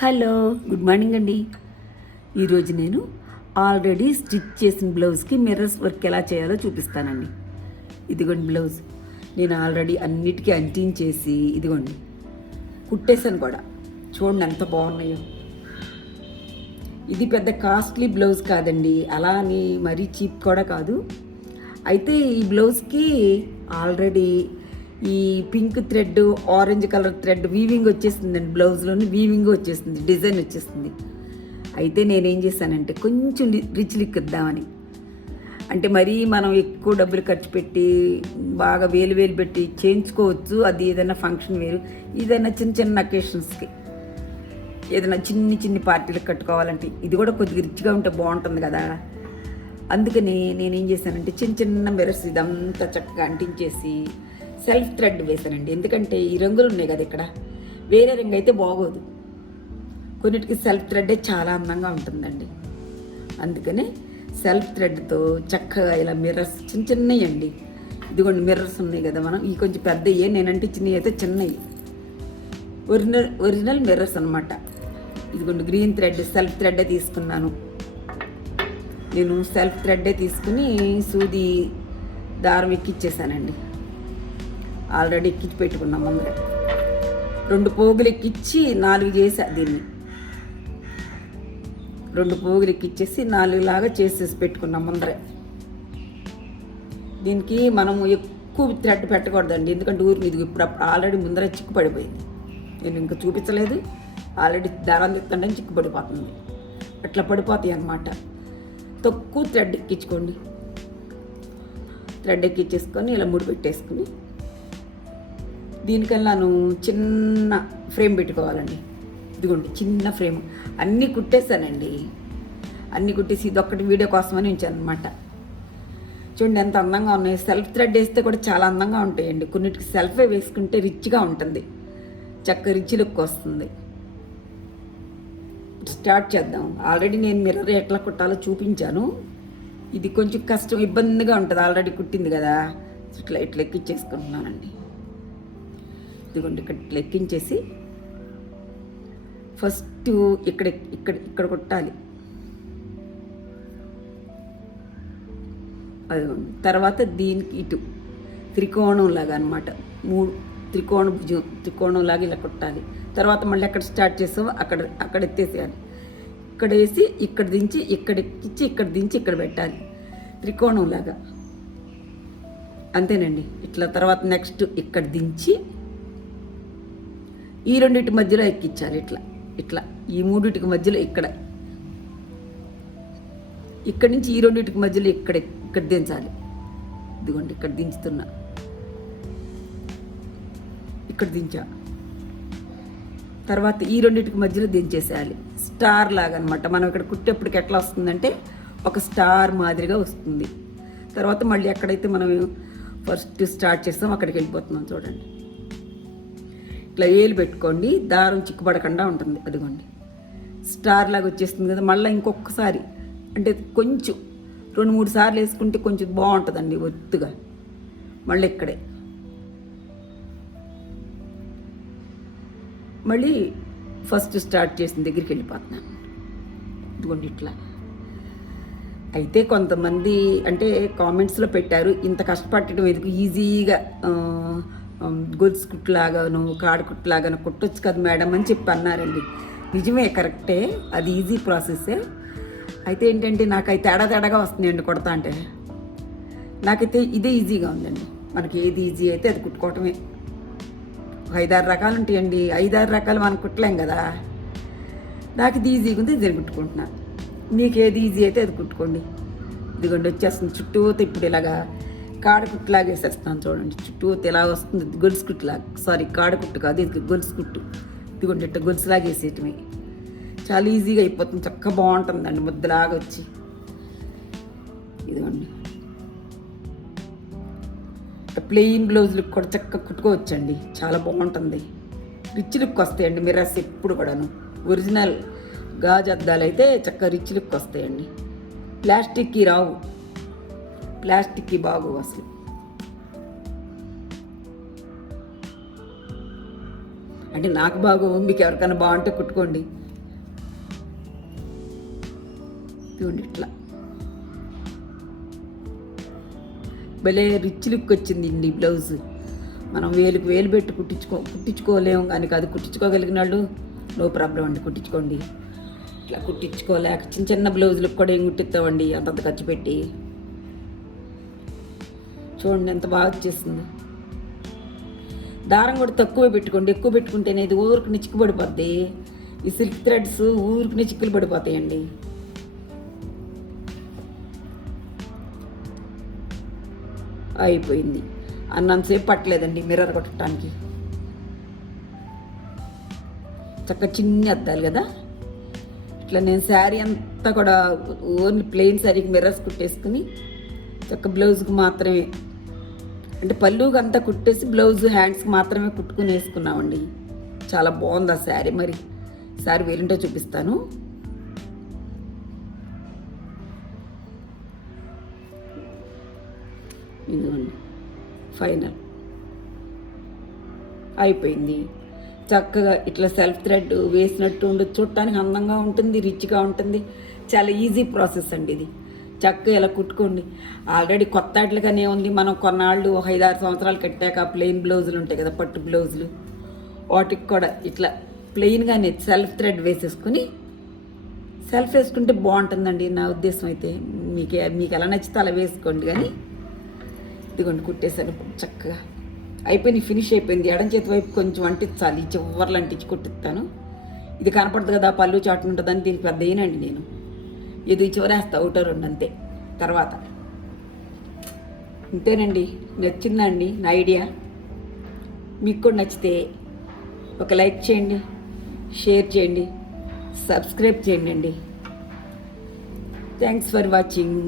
Hello, good morning అండి. ఈరోజు నేను ఆల్రెడీ స్టిచ్ చేసిన బ్లౌజ్కి మిర్రర్స్ వర్క్ ఎలా చేయాలో చూపిస్తానండి. ఇదిగోండి బ్లౌజ్ నేను ఆల్రెడీ అన్నిటికీ అంటించేసి ఇదిగోండి కుట్టేశాను కూడా. చూడండి ఎంత బాగున్నాయో. ఇది పెద్ద కాస్ట్లీ బ్లౌజ్ కాదండి, అలా అని మరీ చీప్ కూడా కాదు. అయితే ఈ బ్లౌజ్కి ఆల్రెడీ ఈ pink thread, orange colour thread weaving వచ్చేస్తుందండి. బ్లౌజ్లోని వీవింగ్ వచ్చేస్తుంది, డిజైన్ వచ్చేస్తుంది. అయితే నేనేం చేశానంటే కొంచెం రిచ్ లుక్ ఇద్దామని, అంటే మరీ మనం ఎక్కువ డబ్బులు ఖర్చు పెట్టి బాగా వేలు పెట్టి చేయించుకోవచ్చు. అది ఏదైనా ఫంక్షన్ వేరు, ఏదైనా చిన్న చిన్న అకేషన్స్కి, ఏదైనా చిన్ని పార్టీలకు కట్టుకోవాలంటే ఇది కూడా కొద్దిగా రిచ్గా ఉంటే బాగుంటుంది కదా. అందుకని నేనేం చేశానంటే చిన్న మిర్రర్స్ ఇదంతా చక్కగా అంటించేసి సెల్ఫ్ థ్రెడ్ వేశానండి. ఎందుకంటే ఈ రంగులు ఉన్నాయి కదా, ఇక్కడ వేరే రంగు అయితే బాగోదు. కొన్నిటికి సెల్ఫ్ థ్రెడ్డే చాలా అందంగా ఉంటుందండి. అందుకని సెల్ఫ్ థ్రెడ్తో చక్కగా ఇలా మిర్రర్స్ చిన్నవి అండి. ఇదిగోండి మిర్రర్స్ ఉన్నాయి కదా, మనం ఈ కొంచెం పెద్దవి, నేనంటే చిన్నవి అయితే చిన్నవి ఒరిజినల్ మిర్రర్స్ అనమాట. ఇదిగోండి గ్రీన్ థ్రెడ్, సెల్ఫ్ థ్రెడ్డే తీసుకున్నాను నేను. సెల్ఫ్ థ్రెడ్డే తీసుకుని సూది దారం ఎక్కిచ్చేసానండి. ఆల్రెడీ ఎక్కించి పెట్టుకున్నాం ముందర. 2 పోగులు ఎక్కించి 4 చేసా. దీన్ని 2 పోగులు ఎక్కిచ్చేసి 4 లాగా చేసేసి పెట్టుకున్నాం ముందరే. దీనికి మనము ఎక్కువ థ్రెడ్ పెట్టకూడదండి, ఎందుకంటే ఊరికి ఇది ఇప్పుడు ఆల్రెడీ ముందర చిక్కు పడిపోయింది. నేను ఇంకా చూపించలేదు, ఆల్రెడీ దారం తిత్తంటే చిక్కు పడిపోతుంది. అట్లా పడిపోతాయి అన్నమాట. తక్కువ థ్రెడ్ ఎక్కించుకోండి. థ్రెడ్ ఎక్కించేసుకొని ఇలా ముడి పెట్టేసుకుని దీనికల్లాను చిన్న ఫ్రేమ్ పెట్టుకోవాలండి. ఇదిగోండి చిన్న ఫ్రేమ్. అన్నీ కుట్టేశానండి, అన్నీ కుట్టేసి ఇదొక్కటి వీడియో కోసమని ఉంచాను అనమాట. చూడండి ఎంత అందంగా ఉన్నాయి. సెల్ఫ్ థ్రెడ్ వేస్తే కూడా చాలా అందంగా ఉంటాయండి. కొన్నిటికి సెల్ఫే వేసుకుంటే రిచ్గా ఉంటుంది, చక్క రిచ్ లుక్ వస్తుంది. స్టార్ట్ చేద్దాం. ఆల్రెడీ నేను మిర్రర్ ఎట్లా కుట్టాలో చూపించాను. ఇది కొంచెం కష్టం, ఇబ్బందిగా ఉంటుంది. ఆల్రెడీ కుట్టింది కదా, ఇట్లా ఎక్కించేసుకుంటున్నానండి. ఇదిగోండి ఇక్కడ ఎక్కించేసి ఫస్ట్ ఇక్కడ కుట్టాలి. అదిగోండి. తర్వాత దీనికి ఇటు త్రికోణంలాగా అనమాట, 3 త్రికోణంలాగా ఇలా కుట్టాలి. తర్వాత మళ్ళీ ఎక్కడ స్టార్ట్ చేసామో అక్కడ ఎత్తేసేయాలి. ఇక్కడ వేసి ఇక్కడ దించి ఇక్కడ ఎక్కించి ఇక్కడ దించి ఇక్కడ పెట్టాలి, త్రికోణంలాగా. అంతేనండి. ఇట్లా తర్వాత నెక్స్ట్ ఇక్కడ దించి ఈ రెండింటి మధ్యలో ఎక్కించాలి. ఇట్లా ఈ మూడింటికి మధ్యలో ఇక్కడి నుంచి ఈ రెండింటికి మధ్యలో ఇక్కడ దించాలి. ఇదిగోండి ఇక్కడ దించుతున్నా, ఇక్కడ దించా. తర్వాత ఈ రెండింటికి మధ్యలో దించేసేయాలి. స్టార్ లాగా అనమాట. మనం ఇక్కడ కుట్టేప్పటికి ఎట్లా వస్తుందంటే ఒక స్టార్ మాదిరిగా వస్తుంది. తర్వాత మళ్ళీ ఎక్కడైతే మనం ఫస్ట్ స్టార్ట్ చేస్తాం అక్కడికి వెళ్ళిపోతున్నాం. చూడండి ఇట్లా వేలు పెట్టుకోండి, దారం చిక్కుపడకుండా ఉంటుంది. అదిగోండి స్టార్ లాగా వచ్చేస్తుంది కదా. మళ్ళీ ఇంకొకసారి అంటే కొంచెం 2-3 సార్లు వేసుకుంటే కొంచెం బాగుంటుందండి ఒత్తుగా. మళ్ళీ ఇక్కడే మళ్ళీ ఫస్ట్ స్టార్ట్ చేసిన దగ్గరికి వెళ్ళిపోతున్నాను. ఇదిగోండి ఇట్లా. అయితే కొంతమంది అంటే కామెంట్స్లో పెట్టారు, ఇంత కష్టపడటం ఎందుకు, ఈజీగా గొలుసు కుట్టులాగాను కాడ కుట్టులాగాను కుట్టొచ్చు కదా మేడం అని చెప్పి అన్నారండి. నిజమే, కరెక్టే, అది ఈజీ ప్రాసెస్సే. అయితే ఏంటంటే నాకైతే తేడాగా వస్తుందండి కుడతా అంటే. నాకైతే ఇదే ఈజీగా ఉందండి. మనకి ఏది ఈజీ అయితే అది కుట్టుకోవటమే. 5-6 రకాలు ఉంటాయండి, 5-6 రకాలు మనం కుట్టలేం కదా. నాకు ఇది ఈజీగా ఉంది, ఇది కుట్టుకుంటున్నాను. మీకు ఏది ఈజీ అయితే అది కుట్టుకోండి. ఇదిగోండి వచ్చేస్తుంది చుట్టూతో. ఇప్పుడు ఇలాగా కాడ కుట్టులాగా వేసేస్తాను. చూడండి చుట్టూ ఎలా వస్తుంది, గొలుసు కుట్టులాగా. సారీ, కాడ కుట్టు కాదు, ఇది గొలుసు కుట్టు. ఇదిగోండి ఇట్లా గొలుసులాగా వేసేయటమే. చాలా ఈజీగా అయిపోతుంది, చక్కగా బాగుంటుందండి ముద్దలాగా వచ్చి. ఇదిగోండి ప్లెయిన్ బ్లౌజులకు కూడా చక్కగా కుట్టుకోవచ్చండి, చాలా బాగుంటుంది. రిచ్ లుక్ వస్తాయండి మిర్రర్స్ ఎప్పుడు కూడాను. ఒరిజినల్ గాజు అద్దాలు అయితే చక్కగా రిచ్ లుక్ వస్తాయండి. ప్లాస్టిక్కి రావు, ప్లాస్టిక్కి బాగు అసలు. అంటే నాకు బాగు, మీకు ఎవరికైనా బాగుంటే కుట్టుకోండి. ఇదిగోండి ఇట్లా భలే రిచ్ లుక్ వచ్చింది బ్లౌజ్. మనం వేలుకు వేలు పెట్టి కుట్టించుకోలేము, కానీ అది కుట్టించుకోగలిగిన వాళ్ళు నో ప్రాబ్లం అండి, కుట్టించుకోండి. ఇట్లా కుట్టించుకోలేక చిన్న చిన్న బ్లౌజులకు కూడా ఏం కుట్టిస్తామండి అంతంత ఖర్చు పెట్టి. చూడండి ఎంత బాగా వచ్చేసింది. దారం కూడా తక్కువ పెట్టుకోండి, ఎక్కువ పెట్టుకుంటేనే ఇది ఊరికి చిక్కు పడిపోద్ది. ఈ సిల్క్ థ్రెడ్స్ ఊరికి చిక్కులు పడిపోతాయండి. అయిపోయింది. అన్నంతసేపు పట్టలేదండి మిర్రర్ కొట్టడానికి. చక్కగా చిన్న అద్దాలు కదా. ఇట్లా నేను శారీ అంతా కూడా ఓన్లీ ప్లెయిన్ శారీకి మిర్రర్స్ కుట్టేసుకుని చక్క బ్లౌజ్కి మాత్రమే, అంటే పళ్ళుకి అంతా కుట్టేసి బ్లౌజ్ హ్యాండ్స్కి మాత్రమే కుట్టుకుని వేసుకున్నామండి. చాలా బాగుంది ఆ శారీ. మరి శారీ వేలుంటే చూపిస్తాను. ఇదిగోండి ఫైనల్ అయిపోయింది. చక్కగా ఇట్లా సెల్ఫ్ థ్రెడ్ వేసినట్టు ఉండదు, చూడటానికి అందంగా ఉంటుంది, రిచ్గా ఉంటుంది. చాలా ఈజీ ప్రాసెస్ అండి ఇది. చక్కగా ఇలా కుట్టుకోండి. ఆల్రెడీ కొత్త వాటిగానే ఉంది. మనం కొన్నాళ్ళు 5-6 సంవత్సరాలు కట్టాక ప్లెయిన్ బ్లౌజులు ఉంటాయి కదా, పట్టు బ్లౌజులు, వాటికి కూడా ఇట్లా ప్లెయిన్గానే సెల్ఫ్ థ్రెడ్ వేసేసుకుని సెల్ఫ్ వేసుకుంటే బాగుంటుందండి నా ఉద్దేశం అయితే. మీకు ఎలా నచ్చితే అలా వేసుకోండి. కానీ ఇదిగోండి కుట్టేశాను చక్కగా. అయిపోయింది, ఫినిష్ అయిపోయింది. ఎడం చేతి వైపు కొంచెం అంటించాలి, చివర్లు అంటించి కుట్టిస్తాను. ఇది కనపడదు కదా పళ్ళు చాటు ఉంటుందని దీనికి పెద్ద అయినండి నేను. ఇది చివరేస్తా ఒకటో రెండు అంతే. తర్వాత అంతేనండి. నచ్చిందండి నా ఐడియా. మీకు కూడా నచ్చితే ఒక లైక్ చేయండి, షేర్ చేయండి, సబ్స్క్రైబ్ చేయండి అండి. Thanks for watching.